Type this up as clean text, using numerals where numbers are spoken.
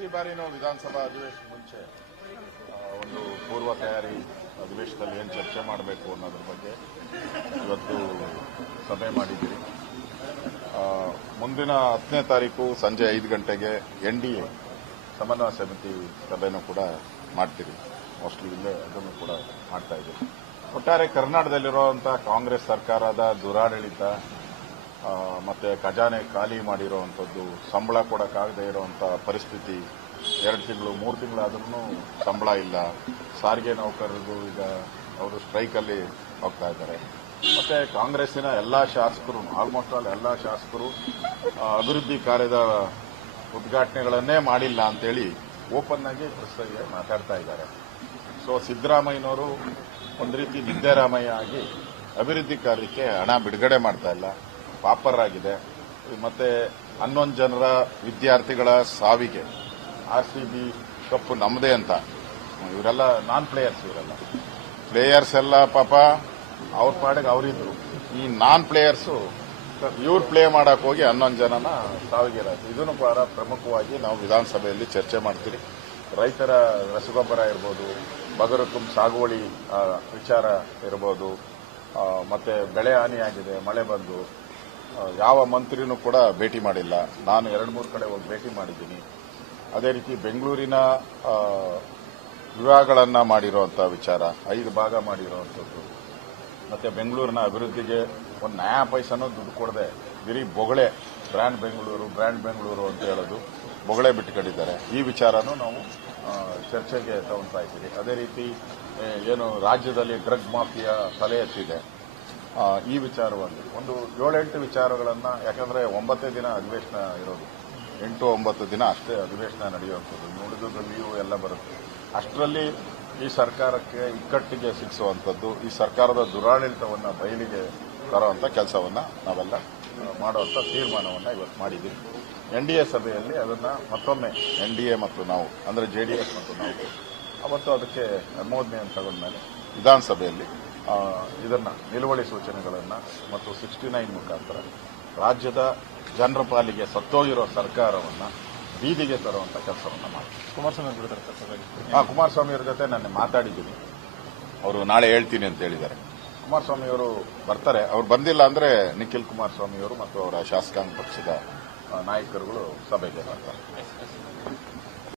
ಪ್ರತಿ ಬಾರಿನೂ ವಿಧಾನಸಭಾ ಅಧಿವೇಶನ ಮುಂಚೆ ಒಂದು ಪೂರ್ವ ತಯಾರಿ ಅಧಿವೇಶನದಲ್ಲಿ ಏನು ಚರ್ಚೆ ಮಾಡಬೇಕು ಅನ್ನೋದ್ರ ಬಗ್ಗೆ ಇವತ್ತು ಸಭೆ ಮಾಡಿದ್ದೀರಿ. ಮುಂದಿನ 10ನೇ ತಾರೀಕು ಸಂಜೆ 5 ಗಂಟೆಗೆ NDA ಸಮನ್ವಯ ಸಮಿತಿ ಸಭೆನೂ ಕೂಡ ಮಾಡ್ತೀರಿ. ಮೋಸ್ಟ್ಲಿ ಇಲ್ಲೇ ಅದನ್ನು ಕೂಡ ಮಾಡ್ತಾ ಇದ್ದೀರಿ. ಒಟ್ಟಾರೆ ಕರ್ನಾಟಕದಲ್ಲಿರುವಂಥ ಕಾಂಗ್ರೆಸ್ ಸರ್ಕಾರದ ದುರಾಡಳಿತ ಮತ್ತೆ ಖಜಾನೆ ಖಾಲಿ ಮಾಡಿರುವಂಥದ್ದು, ಸಂಬಳ ಕೊಡೋಕ್ಕಾಗದೇ ಇರುವಂಥ ಪರಿಸ್ಥಿತಿ, 2 ತಿಂಗಳು 3 ತಿಂಗಳಾದ್ರೂ ಸಂಬಳ ಇಲ್ಲ. ಸಾರಿಗೆ ನೌಕರರಿಗೂ ಈಗ ಅವರು ಸ್ಟ್ರೈಕಲ್ಲಿ ಹೋಗ್ತಾ ಇದ್ದಾರೆ. ಮತ್ತೆ ಕಾಂಗ್ರೆಸ್ಸಿನ ಎಲ್ಲ ಶಾಸಕರು, ಆಲ್ಮೋಸ್ಟ್ ಆಲ್ ಎಲ್ಲ ಶಾಸಕರು ಅಭಿವೃದ್ಧಿ ಕಾರ್ಯದ ಉದ್ಘಾಟನೆಗಳನ್ನೇ ಮಾಡಿಲ್ಲ ಅಂತೇಳಿ ಓಪನ್ ಆಗಿ ಪ್ರಸ್ತುತ ಮಾತಾಡ್ತಾ ಇದ್ದಾರೆ. ಸೊ ಸಿದ್ದರಾಮಯ್ಯನವರು ಒಂದು ರೀತಿ ನಿದ್ದೆರಾಮಯ್ಯ ಆಗಿ ಅಭಿವೃದ್ಧಿ ಕಾರ್ಯಕ್ಕೆ ಹಣ ಬಿಡುಗಡೆ ಮಾಡ್ತಾ ಇಲ್ಲ, ಪಾಪರಾಗಿದೆ. ಮತ್ತೆ 11 ಜನರ ವಿದ್ಯಾರ್ಥಿಗಳ ಸಾವಿಗೆ RCB ಕಪ್ಪು ನಮ್ಮದೇ ಅಂತ ಇವರೆಲ್ಲ ನಾನ್ ಪ್ಲೇಯರ್ಸ್, ಇವರೆಲ್ಲ ಪ್ಲೇಯರ್ಸ್ ಎಲ್ಲ ಪಾಪ ಅವ್ರ ಪಾಡಿಗೆ ಅವರಿದ್ರು. ಈ ನಾನ್ ಪ್ಲೇಯರ್ಸು ಇವ್ರು ಪ್ಲೇ ಮಾಡಕ್ ಹೋಗಿ 11 ಜನನ ಸಾವಿಗೆರಾಯ್ತು. ಇದನ್ನು ಕೂಡ ಪ್ರಮುಖವಾಗಿ ನಾವು ವಿಧಾನಸಭೆಯಲ್ಲಿ ಚರ್ಚೆ ಮಾಡ್ತೀರಿ. ರೈತರ ರಸಗೊಬ್ಬರ ಇರ್ಬೋದು, ಬಗರುಕುಂ ಸಾಗುವಳಿ ವಿಚಾರ ಇರ್ಬೋದು, ಮತ್ತೆ ಬೆಳೆ ಹಾನಿಯಾಗಿದೆ, ಮಳೆ ಬಂದು ಯಾವ ಮಂತ್ರಿನೂ ಕೂಡ ಭೇಟಿ ಮಾಡಿಲ್ಲ. ನಾನು 2-3 ಕಡೆ ಹೋಗಿ ಭೇಟಿ ಮಾಡಿದ್ದೀನಿ. ಅದೇ ರೀತಿ ಬೆಂಗಳೂರಿನ ವಿವಾಹಗಳನ್ನ ಮಾಡಿರುವಂತಹ ವಿಚಾರ, 5 ಭಾಗ ಮಾಡಿರುವಂಥದ್ದು, ಮತ್ತೆ ಬೆಂಗಳೂರಿನ ಅಭಿವೃದ್ಧಿಗೆ ಒಂದು ನಯಾ ಪೈಸನೂ ದುಡ್ಡು ಕೊಡದೆ ಬರೀ ಬೊಗಳೆ ಬ್ರ್ಯಾಂಡ್ ಬೆಂಗಳೂರು ಅಂತ ಹೇಳೋದು ಬೊಗಳೆ ಬಿಟ್ಟುಕೊಂಡಿದ್ದಾರೆ. ಈ ವಿಚಾರನೂ ನಾವು ಚರ್ಚೆಗೆ ತಗೊಳ್ತಾ ಇದ್ದೀವಿ. ಅದೇ ರೀತಿ ಏನು ರಾಜ್ಯದಲ್ಲಿ ಡ್ರಗ್ ಮಾಫಿಯಾ ತಲೆ ಎತ್ತಿದೆ, ಈ ವಿಚಾರವಾಗಿ ಒಂದು 7-8 ವಿಚಾರಗಳನ್ನು, ಯಾಕಂದ್ರೆ 9 ದಿನ ಅಧಿವೇಶನ ಇರೋದು, 8-9 ದಿನ ಅಷ್ಟೇ ಅಧಿವೇಶನ ನಡೆಯುವಂಥದ್ದು, ನುಡಿದು ಲೀವು ಎಲ್ಲ ಬರುತ್ತೆ. ಅಷ್ಟರಲ್ಲಿ ಈ ಸರ್ಕಾರಕ್ಕೆ ಇಕ್ಕಟ್ಟಿಗೆ ಸಿಕ್ಕಿಸುವಂಥದ್ದು, ಈ ಸರ್ಕಾರದ ದುರಾಡಳಿತವನ್ನು ಬಯಲಿಗೆ ತರುವಂಥ ಕೆಲಸವನ್ನು ನಾವೆಲ್ಲ ಮಾಡುವಂಥ ತೀರ್ಮಾನವನ್ನು ಇವತ್ತು ಮಾಡಿದ್ದೀವಿ. NDA ಸಭೆಯಲ್ಲಿ ಅದನ್ನು ಮತ್ತೊಮ್ಮೆ NDA ಮತ್ತು ನಾವು, ಅಂದರೆ JDS ಮತ್ತು ನಾವು ಅವತ್ತು ಅದಕ್ಕೆ ಅನುಮೋದನೆಯನ್ನು ತಗೊಂಡ್ಮೇಲೆ ವಿಧಾನಸಭೆಯಲ್ಲಿ ಇದನ್ನ ನಿಲುವಳಿ ಸೂಚನೆಗಳನ್ನು ಮತ್ತು 69 ಮುಖಾಂತರ ರಾಜ್ಯದ ಜನರ ಪಾಲಿಗೆ ಸತ್ತೋಗಿರೋ ಸರ್ಕಾರವನ್ನು ಬೀದಿಗೆ ತರುವಂಥ ಕೆಲಸವನ್ನು ಮಾಡಿ. ಕುಮಾರಸ್ವಾಮಿ ಅವರ ಜೊತೆ ನಾನು ಮಾತಾಡಿದ್ದೀನಿ. ಅವರು ನಾಳೆ ಹೇಳ್ತೀನಿ ಅಂತ ಹೇಳಿದ್ದಾರೆ. ಕುಮಾರಸ್ವಾಮಿ ಅವರು ಬರ್ತಾರೆ. ಅವ್ರು ಬಂದಿಲ್ಲ ಅಂದ್ರೆ ನಿಖಿಲ್ ಕುಮಾರಸ್ವಾಮಿ ಅವರು ಮತ್ತು ಅವರ ಶಾಸಕಾಂಗ ಪಕ್ಷದ ನಾಯಕರುಗಳು ಸಭೆಗೆ ಬರ್ತಾರೆ.